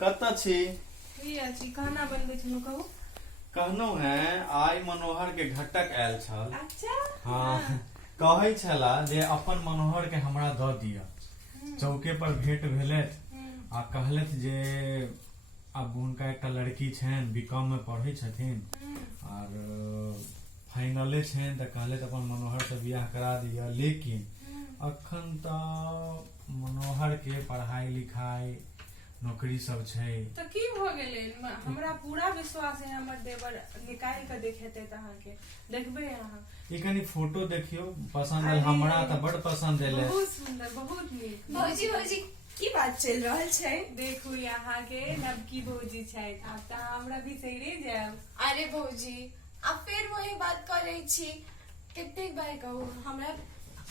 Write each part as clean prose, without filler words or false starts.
कत छी खाना बनबे छनु कहू कहनो है आई मनोहर के घटक आयल छल। अच्छा हाँ कहे छला जे अपन मनोहर के हमरा द दिया। चौके पर भेंट भेलैथ आ कहलैथ जे अब हुनका एक लड़की छनि बीकॉम में पढ़े छथिन और फाइनले छनि त कहलैथ अपन मनोहर से बियाह करा दिया। लेकिन अखन त मनोहर के पढ़ाई लिखाई नौकरी सब छै तो की भ गेलै। हमरा पूरा विश्वास है हमर देवर निकाल के देखेते त अहाँ के देखबे अहाँ ई कनी फोटो देखियो पसंद आयल हमरा त बड़ पसंद एले। बहुत सुंदर बहुत नीक। भौजी भौजी की बात चल रहल छै। देखू यहाँ के नवकी भौजी छै आब त हमरा भी सही जाएब। अरे भौजी अब फिर वही बात करे छी कितने बार कहू हमरा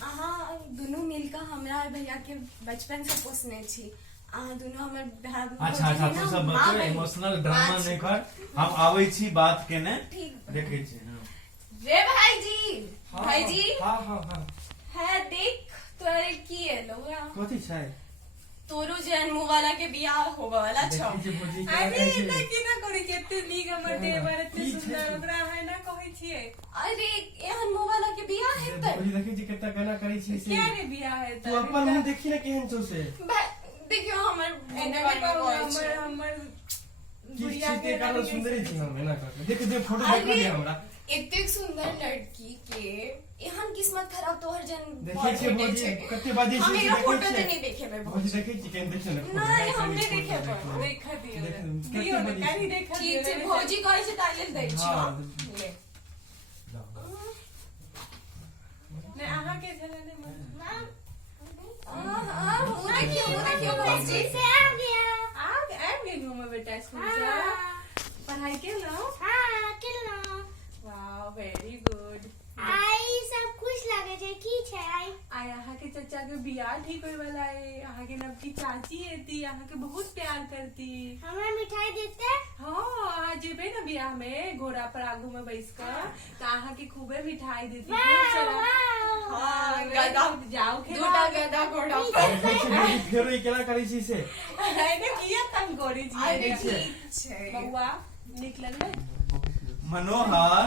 अहाँ दुनू मिलकर हमरा भैया के बचपन से पोसने छी। अहाँ दुनू हमर भाई। अच्छा तू सब बच्चे इमोशनल ड्रामा नहीं कर हम आवे छी बात केने ठीक देखे छी। रे भाईजी भाईजी हां हां हां है देख तोरे की एलो कथि छै तोरो जन्म वाला के बियाह होबे वाला छ। अरे इतना की ना करी केते नीक हमर देवर एते सुंदर ओकरा है ना कहै छियै। अरे एहन मुंह वाला के बियाह हेतै। भौजी देखै छी केतना गाना करै छी से क्या रे बियाह है तू अपन मुंह देखी ना केहन छौ से। देखियो हमर हमर गुड़िया के कारण सुंदरी छी हम ना कर देख दे फोटो देख लिया हमरा इतने सुंदर लड़की के एहन किस्मत खराब तोहर जन्म देखे छे भौजी कते बाजी हम छी एगो फोटो तो नहीं देखे बे भौजी देखे छी केहन देख ना नहीं हम नहीं देखे देखा दियो ना कनी देखा ठीक छै भौजी कहै छै ताले दै छी ले ने अहाँ के छले ने पूरा क्यों भौजी से आ गए घूमे बेटा स्कूल से पढ़ाई के लो। हाँ केलो वाओ वेरी गुड। आई सब खुश लागे छै की छै आई अहाँ के चाचा के बियाह ठीक होय वाला है। अहाँ के नवकी चाची एती अहाँ के बहुत प्यार करती। हमरा मिठाई देते। हाँ अहाँ जेबे ना बियाह में घोड़ा पर आगू में बैस कर तो अहाँ के खूबे मिठाई देती खूब सारा। हाँ गदा जाओ दूटा गदा घोड़ा पर फेरो ई केना करै छी से ने किया तंग करी छी। अरे ठीक छै बउआ निक लगले मनोहर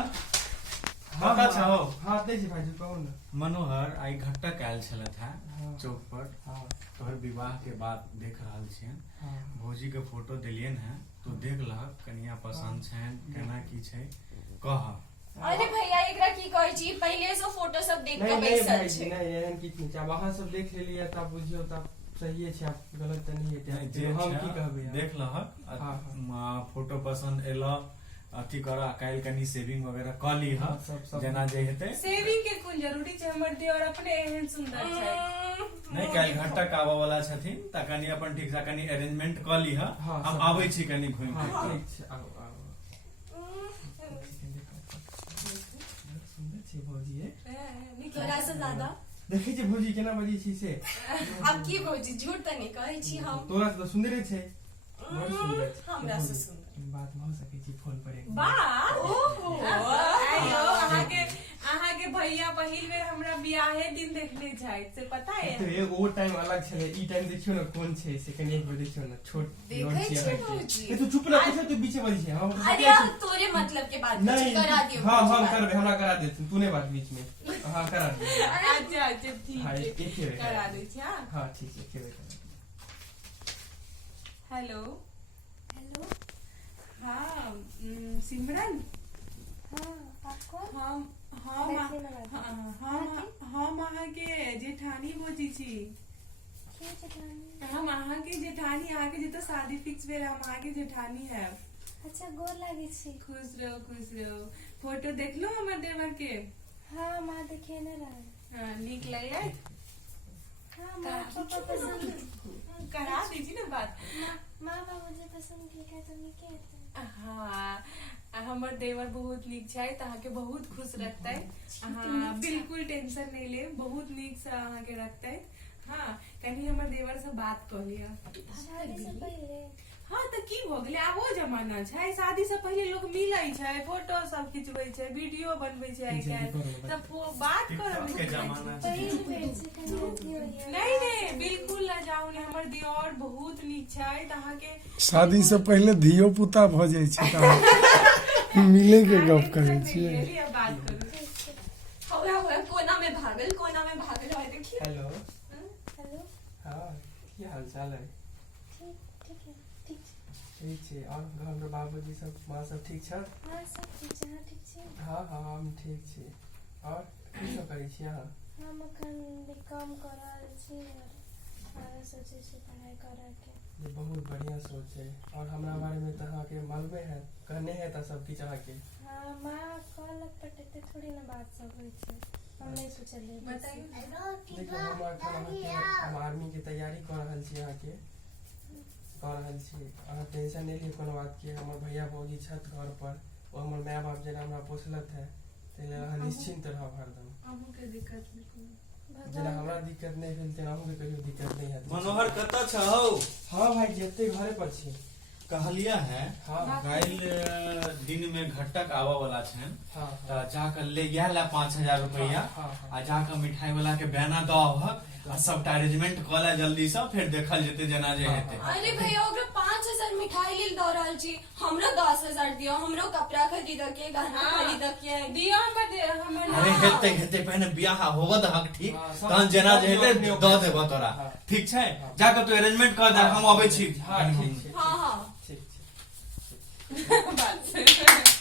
कता छौ। हां दे छी भाईजी कहू ना। मनोहर आई घटक आयल छलथ है चौक पर। हां तोहर विवाह के बाद देख रहल छियन भौजी के फोटो देलियन है तो देख लह कनिया पसंद छन केना की छै कह। अरे भैया एकरा की कहै छी पहले से फोटो सब देख के बैसल छै। नहीं एहन किछ नहीं छै। अब अहाँ सब देख लेलिए तब बुझियो तब सही छै आप गलत त नहीं है जे हम की कहबे देख लह फोटो पसंद एला अथी करा काल कनी सेविंग वगैरह क ली ह जना जे हेते। सेविंग के कोन जरूरी छै हमर देवर अपने एहन सुंदर छै। नहीं काल घटक आवा वाला छथिन त कनी अपन ठीक से कनी अरेंजमेंट क ली ह हम आबै छी कनी घुम के। ठीक छै आओ सुंदर छै भौजी है तोरा से ज्यादा देखै छी भौजी केना बजै छी से। अब की भौजी झूठ त नहीं कहै छी हम। तोरा से सुंदरे छै बड़ सुंदर छै। हमरा से सुंदर बात भ सकै छी फोन पर एक बात ओहो आयो अहाँ के भैया पहिल बेर हमरा बियाहे दिन देखले छै से पता है। तो ये वो टाइम अलग छले ई टाइम देखियो ना कोन छै से कनी एक बेर देखियो ना छोट देखै छी भौजी। ए तू चुप ना कुछ तू बीच में बजी छै हम अरे अब तोरे मतलब के बात नहीं करा दियो। हां हम करबे हमरा करा दे तू ने बात बीच में हां करा दे। अच्छा अच्छा ठीक है करा दै छी। हां ठीक है के बेटा हेलो हेलो हाँ सिमरन हाँ आपको हम अहाँ के जेठानी बोजी छी। की जेठानी हम अहाँ के जेठानी अहाँ के जे शादी फिक्स भेल हम अहाँ के जेठानी है। अच्छा गोर लागे छी। खुश रहो फोटो देख लो हमर देवर के। हाँ माँ देखे न रहा। हाँ नीक लगे हाँ माँ पापा पसंद करा दीजिए ना बात। माँ मुझे पसंद ठीक है तो नहीं कहते। हाँ हमर देवर बहुत नीक छै त अहाँ के बहुत खुश रखते। हाँ बिल्कुल टेंशन नहीं ले बहुत नीक से अहाँ के रखते। हाँ कनी हमर देवर से बात कर लिया। शादी से पहले हाँ तो की हो गेलै आब ओ जमाना छै, शादी से पहले लोग मिलै छै, फोटो सब खिंचबै छै, वीडियो बनबै छै आइ काल्हि, तब वो बात टिकटॉक के जमाना छै। पहिल बेर छै कनी अथी होइए। नहीं नहीं बिल्कुल ना जाऊ ने, हमर दियोर बहुत नीक छै त अहाँके शादी से पहले धियो पुता भ जाइ छै तऽ मिले के गप करे छियै। ये बात करू हौला हौला कोना में भागल है देखिए। हेलो हेलो हाँ की हाल चाल है? ठीक ठीक है ठीक छै। ठीक छै। और घर में बाबूजी सब माँ सब ठीक छ? हाँ सब ठीक छै। हाँ ठीक छै। हाँ हाँ हम ठीक छी। और की सब करै छी अहाँ? हम अखन बीकॉम कर रहल छी और आगे सोचे छी पढ़ाई करे के। ये बहुत बढ़िया सोच है। और हमरा बारे में तो अहाँ के मालूमे है, कहने है तो सब किछ अहाँ के। हाँ माँ कहलक पर एते थोड़ी ना बात सब होइ छै, हम नहीं सोचलिए। बताइए देखिए हम अखन हम आर्मी के तैयारी कर रहल छी, अहाँ के कर रहल छी। अहाँ टेंशन नहीं लियो कोनो बात के। हमर भैया भौजी छत घर पर, ओ हमर माय बाप जेना हमरा पोसलत है, तेना अहाँ निश्चिंत रहब हरदम। अहूँ के दिक्कत बिल्कुल जेना हमरा दिक्कत नहीं भेल तेना अहूँ के कहियो दिक्कत नहीं हैत। मनोहर कतऽ छौ? हाँ भाई जेते घरे पर छी। कहलिया है हाँ काल्हि दिन में घटक आवा वाला छन, हाँ तऽ जाके ले गेल 5,000 रुपया हाँ हाँ आ जाके मिठाई वाला के बयाना दहक आ सबटा अरेंजमेंट कऽ ले जल्दी से, फिर देखल जेते जेना जे हेते। अरे भैया ओकरा 5,000 मिठाई लेल दऽ रहल छी, हमरो 10,000 दियो, हमरो कपड़ा खरीद के, गहना खरीद के दियो हमर अरे हेते पहले बियाह होबऽ दहक ठीक, हाँ, सब- तहन जेना जे हेते सब- दऽ देबऽ तोरा। हाँ। ठीक छै, जाके तू अरेंजमेंट कर दे, हम अबै छी। हाँ ठीक छै। हाँ हाँ ठीक छै। बात